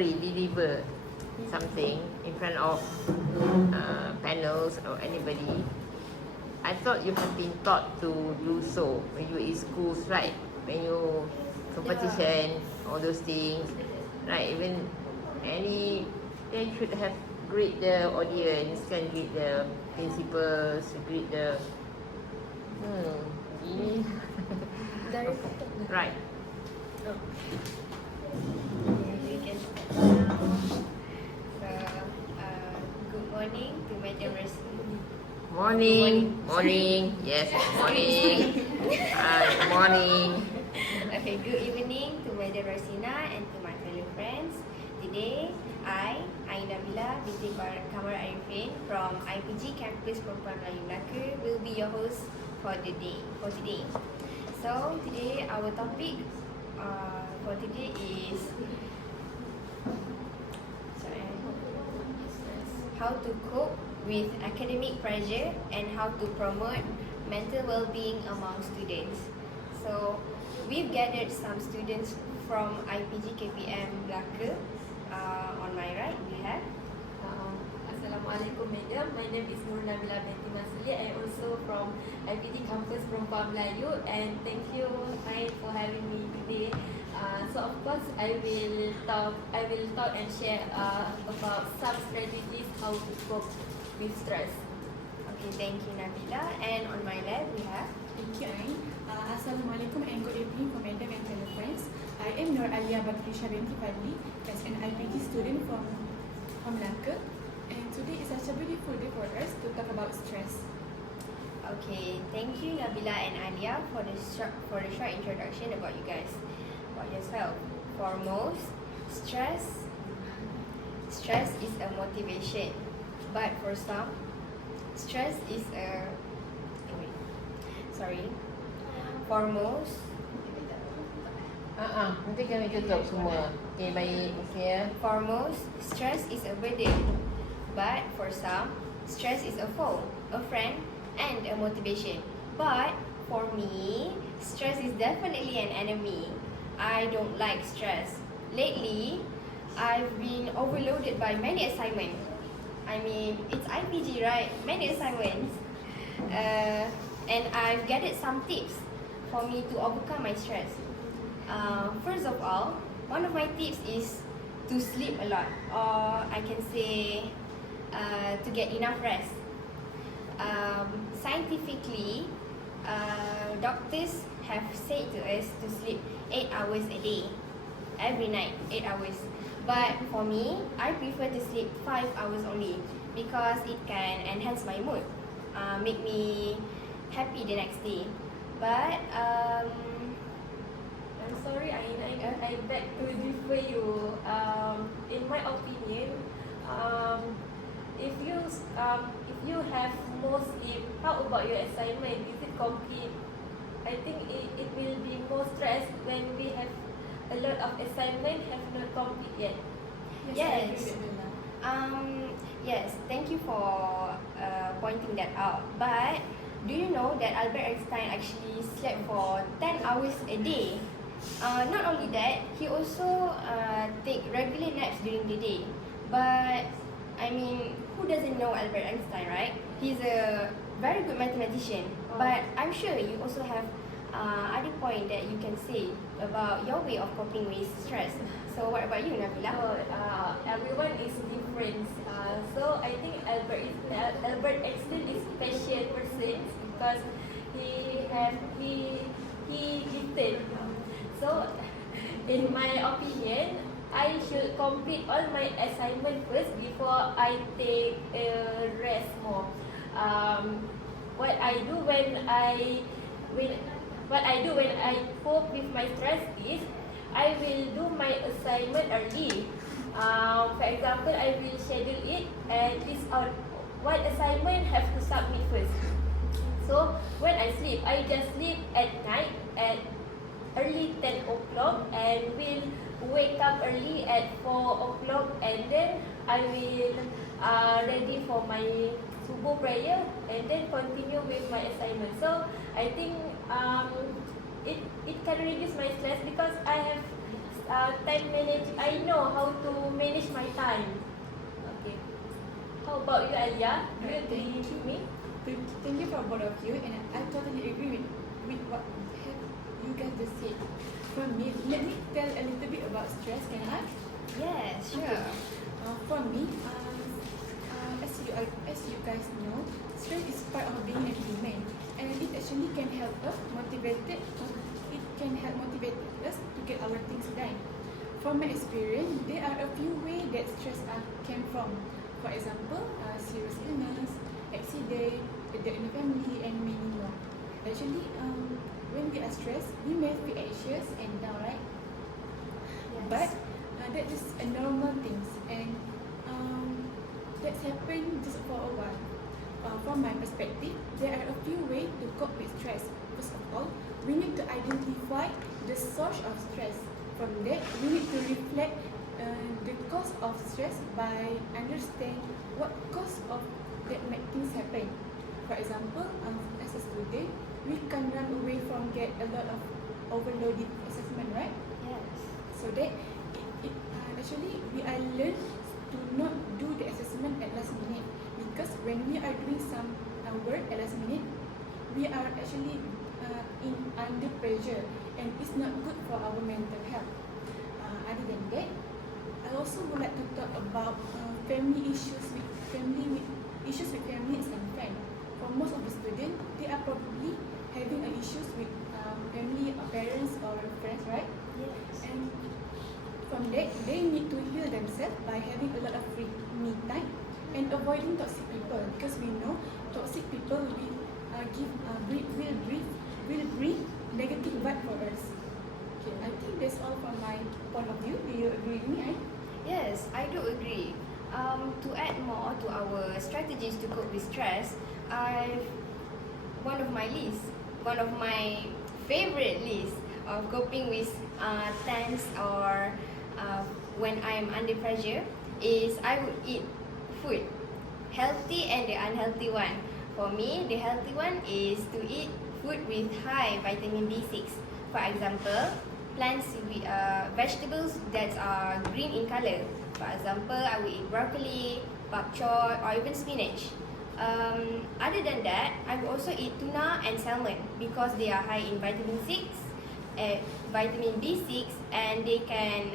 deliver something in front of panels or anybody, I thought you have been taught to do so when you in schools, right? When you competition, all those things, right? Even they should have greet the audience, can greet the principals, greet the ini right. Oh. We can start now. So, good morning to Madam Rosina. Morning. Yes, morning. Morning. Okay, good evening to Madam Rosina and to my fellow friends. Today, I, Nabila binti Kamar Arifin from IPG Campus Perempuan Melayu Melaka will be your host for today. So today our topic for today is how to cope with academic pressure and how to promote mental well-being among students. So we've gathered some students from IPG KPM Melaka. On my right we have Assalamualaikum madam. My name is Nabila binti Masli. I am also from IPD Campus Perempuan Melayu, and thank you Mai for having me today. So of course I will talk and share about some strategies how to cope with stress. Okay, thank you Nabila. And on my left we have Thank you, Ain. Assalamualaikum and good evening for Madam and fellow friends. I am Nur Alia Bakrisha binti Fadli as an IPG student from Melaka, and today is such a beautiful day for us to talk about stress. Okay, thank you Nabila and Alia for the short introduction about you guys, about yourself. Foremost, stress is a motivation, but for some, stress is a Foremost, Nanti kami tutup semua. Okay, baik. Okay. Foremost, stress is a burden, but for some, stress is a foe, a friend, and a motivation. But for me, stress is definitely an enemy. I don't like stress. Lately, I've been overloaded by many assignments. I mean, it's IPG, right? Many assignments. And I've gathered some tips for me to overcome my stress. First of all, one of my tips is to sleep a lot, or I can say to get enough rest. Scientifically, doctors have said to us to sleep 8 hours a day, every night, 8 hours. But for me, I prefer to sleep 5 hours only because it can enhance my mood, make me happy the next day. But I'm sorry, I beg to differ you. In my opinion, if you have more sleep, how about your assignment? Is it complete? I think it will be more stress when we have a lot of assignment have not complete yet. yes, yes. Thank you for pointing that out. But do you know that Albert Einstein actually slept for 10 hours a day? Not only that, he also take regular naps during the day. But I mean, who doesn't know Albert Einstein, right? He's a very good mathematician. But I'm sure you also have other point that you can say about your way of coping with stress. So what about you, Nabila? Everyone is different. So I think Albert Einstein is special person because he gifted. So in my opinion, I should complete all my assignment first before I take a rest more. What I do when I cope with my stress is I will do my assignment early. For example, I will schedule it and list out what assignment have to submit first. So when I sleep, I just sleep at night at early 10 o'clock and will wake up early at 4 o'clock, and then I will ready for my subuh prayer and then continue with my assignment. So I think it can reduce my stress because I have time manage. I know how to manage my time. Okay. How about you, Alia? Do you agree with me? Thank you for both of you, and I totally agree with what you guys just said. For me, let me tell a little bit about stress, can I? Yes, sure. For me, as you guys know, stress is part of being a human, and it actually can help us motivated. It can help motivate us to get our things done. From my experience, there are a few ways that stress came from. For example, serious illness, accident, a death in the family, and many more. Actually, when we are stressed, we may feel anxious and down, right? Yes. But that is a normal thing, and that's happened just for a while. From my perspective, there are a few ways to cope with stress. First of all, we need to identify the source of stress. From that, we need to reflect the cause of stress by understand what cause of that make things happen. For example, as a student, we can run away from get a lot of overloaded assessment, right? Yes. So that actually we are learned to not do the assessment at last minute, because when we are doing some work at last minute, we are actually in under pressure, and it's not good for our mental health. Other than that, I also would like to talk about family issues with family and friends. For most of the students, they are probably having issues with family or parents or friends, right? Yes. And from that, they need to heal themselves by having a lot of free me time and avoiding toxic people, because we know toxic people will bring negative vibe for us. Okay, I think that's all from my point of view. Do you agree with me, Anne? Yes, I do agree. To add more to our strategies to cope with stress, one of my favorite lists of coping with tense or when I'm under pressure is I would eat food, healthy and the unhealthy one. For me, the healthy one is to eat food with high vitamin B6. For example, plants with vegetables that are green in color. For example, I will eat broccoli, bok choy, or even spinach. Other than that, I will also eat tuna and salmon because they are high in vitamin B6, and they can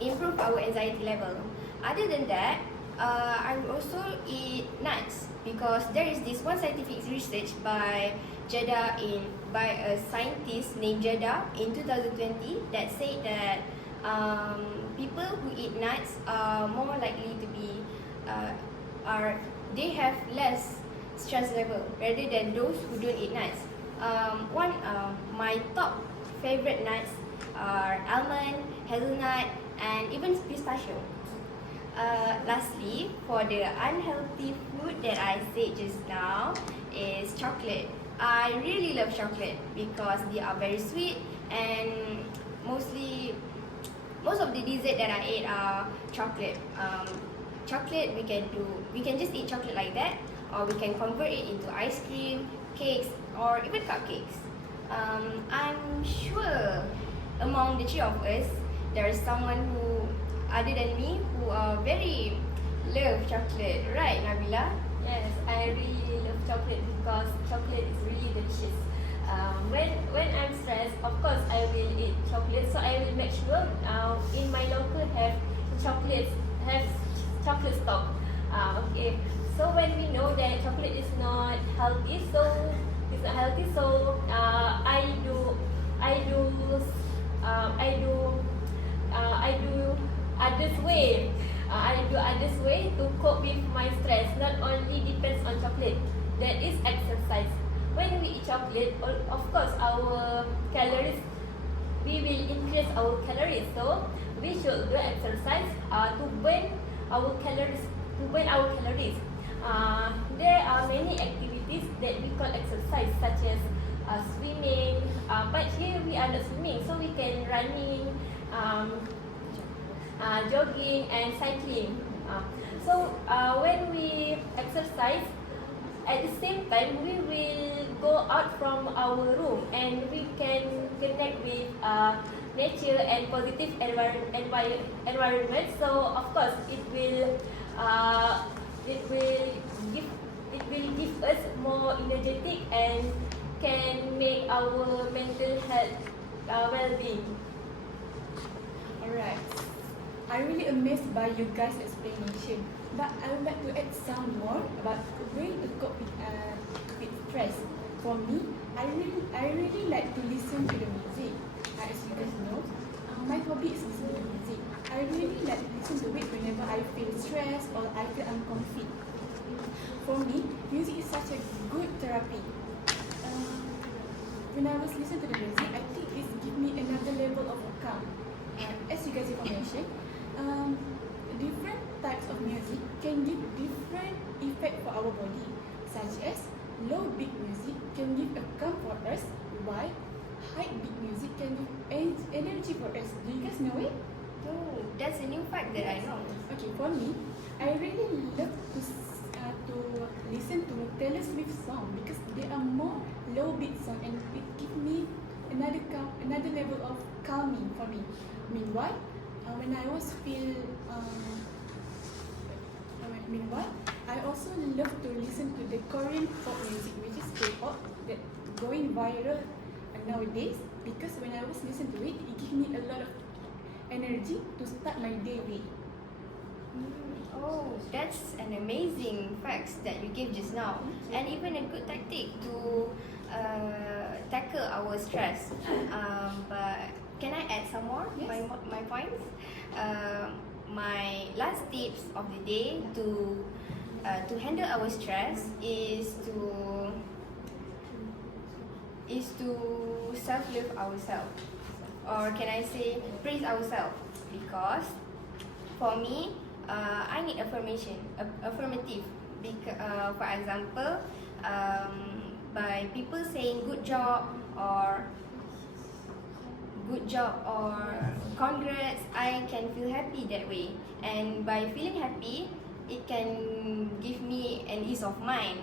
improve our anxiety level. Other than that, I will also eat nuts because there is this one scientific research by a scientist named Jeddah in 2020 that said that people who eat nuts are more likely to be they have less stress level rather than those who don't eat nuts. My top favorite nuts are almond, hazelnut, and even pistachio. Lastly, for the unhealthy food that I said just now is chocolate. I really love chocolate because they are very sweet, and most of the dessert that I ate are chocolate. Chocolate we can just eat chocolate like that, or we can convert it into ice cream, cakes, or even cupcakes. I'm sure among the three of us, there is someone who other than me who very love chocolate, right, Nabila? Yes, I really love chocolate because chocolate is really delicious. When I'm stressed, of course I will eat chocolate. So I will make sure in my local have chocolate stock. Okay. So when we know that chocolate is not healthy, I do others way to cope with my stress. Not only depends on chocolate. That is exercise. When we eat chocolate, of course our calories, we will increase our calories. So we should do exercise to burn our calories. There are many activities that we call exercise, such as swimming. But here we are not swimming, so we can running, jogging, and cycling. So when we exercise, at the same time, we will go out from our room and we can connect with nature and positive environment. So of course, it will give it will give us more energetic and can make our mental health well-being. Alright. I'm really amazed by you guys' explanation, but I would like to add some more about way to cope with stress. For me, I really like to listen to the music. As you guys know, my hobby is listening to music. I really like to listen to it whenever I feel stressed or I feel uncomfy. For me, music is such a good therapy. When I was listening to the music, I think it gives me another level of calm. As you guys have mentioned, different types of music can give different effect for our body, such as low beat music can give a calm for us, while high beat music can give energy for us. Do you guys know it? Oh, that's a new fact that I know. Okay, for me, I really love to listen to Taylor Swift song because they are more low beat song and it gives me another level of calming for me. Meanwhile, when I was meanwhile, I also love to listen to the Korean pop music, which is K-pop, that going viral nowadays. Because when I was listening to it, it gives me a lot of energy to start my day with. Oh, that's an amazing facts that you gave just now, and even a good tactic to tackle our stress. But can I add some more? Yes. My points. My last tips of the day to handle our stress is to self-love ourselves, or can I say praise ourselves? Because for me, I need affirmative. For example, by people saying good job or congrats, I can feel happy that way. And by feeling happy, it can give me an ease of mind,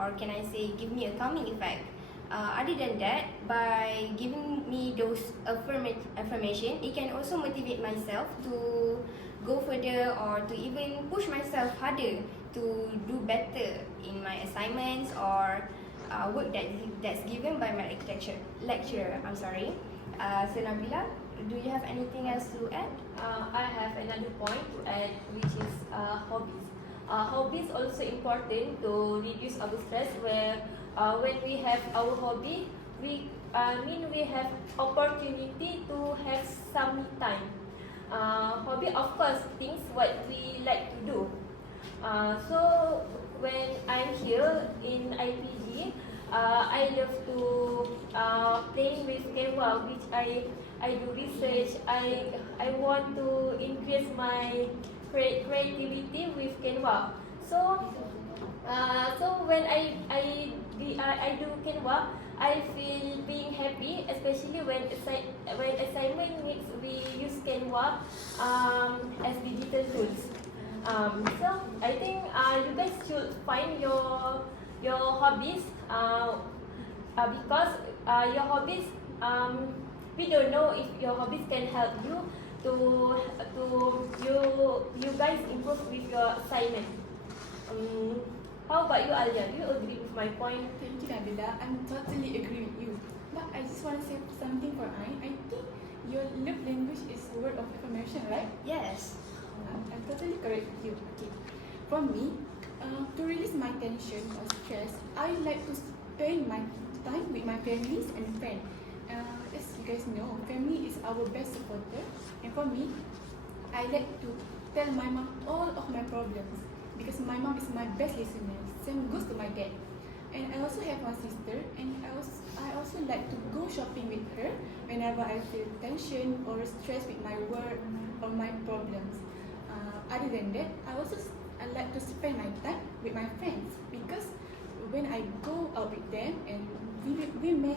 or can I say give me a calming effect. Other than that, by giving me those affirmation, it can also motivate myself to go further or to even push myself harder to do better in my assignments or work that's given by my lecturer. I'm sorry. So Nabila, do you have anything else to add? I have another point to add, which is hobbies. Hobbies also important to reduce our stress. Where when we have our hobby, we have opportunity to have some me time. Hobby, of course, things what we like to do. So when I'm here in IPG, I love to playing with Canva, which I do research. I want to increase my creativity with Canva. So when I do Canva, I feel being happy, especially when assignment needs we use Canva as digital tools. So I think you guys should find your hobbies, because your hobbies, we don't know if your hobbies can help you to you guys improve with your assignment. How about you, Alia? Do you agree with my point? Thank you, Nabila. I'm totally agree with you. But I just want to say something for I think your love language is word of affirmation, right? Yes. I'm totally correct with you. Okay. For me, to release my tension or stress, I like to spend my time with my families and friends. As you guys know, family is our best supporter. And for me, I like to tell my mom all of my problems because my mom is my best listener. Same goes to my dad. And I also have my sister, and I also like to go shopping with her whenever I feel tension or stress with my work or my problems. Other than that, I like to spend my time with my friends because when I go out with them and we may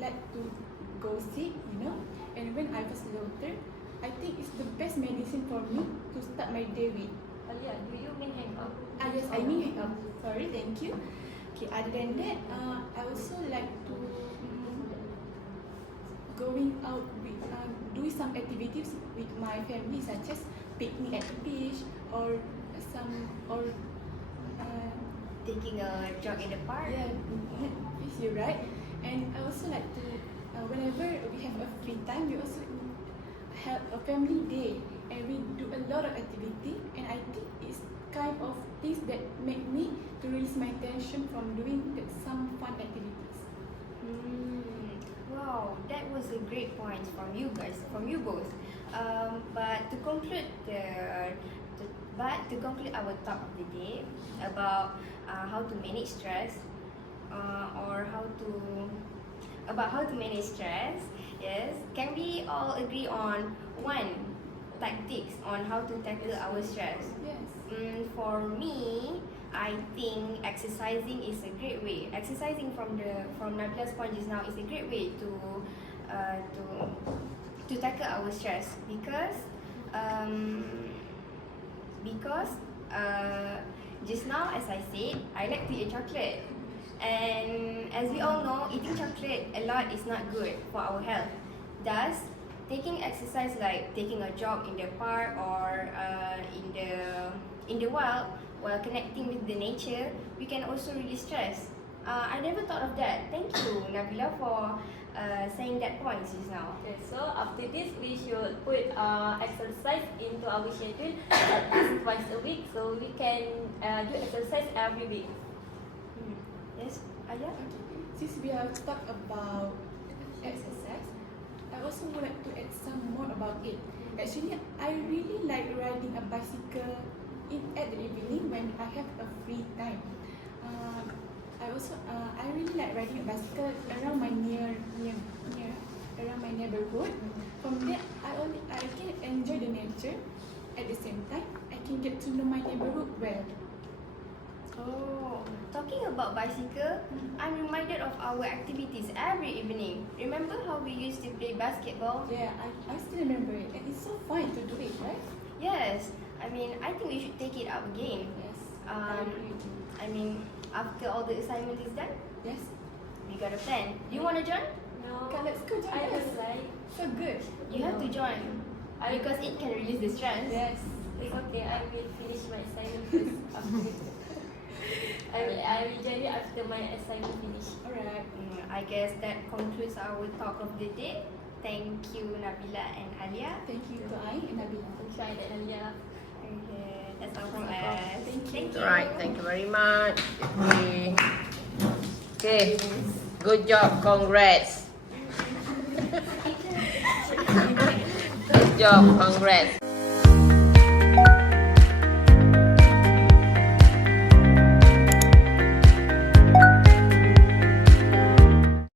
like to go sick, and when I was loaded, I think it's the best medicine for me to start my day with. Alia, do you mean hang up? Yes, I mean hang up. Sorry, thank you. Okay, other than that, I also like to going out with doing some activities with my family, such as picnic at the beach or some or Taking a jog in the park. yeah, yes, you're right. And I also like to whenever we have a free time, we also have a family day, and we do a lot of activity. And I think it's kind of things that make me to release my tension from doing some fun activities. Wow, that was a great point from you guys, from you both. But to conclude our talk of the day about how to manage stress, or how to manage stress, yes, can we all agree on one tactics on how to tackle our stress? Yes. For me, I think exercising is a great way. Exercising from Nabila's point just now is a great way to tackle our stress because just now, as I said, I like to eat chocolate, and as we all know, eating chocolate a lot is not good for our health. Thus, taking exercise like taking a jog in the park or in the wild while connecting with the nature, we can also release stress. I never thought of that. Thank you, Nabila, for saying that point just now. Okay, so after this, we should put exercise into our schedule at least twice a week, so we can do exercise every week. Yes, Aya? Okay. Since we have talked about exercise, I also would like to add some more about it. Actually, I really like riding a bicycle at the evening when I have a free time. I really like riding a bicycle around my around my neighborhood. From there, I can enjoy the nature. At the same time, I can get to know my neighborhood well. Oh, talking about bicycle, I'm reminded of our activities every evening. Remember how we used to play basketball? Yeah, I still remember it, and it's so fun to do it, right? Yes, I think we should take it up again. Yes. I agree. After all the assignment is done, Yes. we got a plan. Do you want to join? No, Okay, let's go join I us. don't like. So good. You have to join because it can release the stress. Yes. It's okay, I will finish my assignment first after. I will join you after my assignment finish. Alright. I guess that concludes our talk of the day. Thank you, Nabila and Alia. Thank you to I and Nabila. Try that Nalia. Okay, that's all from us. Thank you. Right, thank you very much. Okay, good job, congrats. Good job, congrats.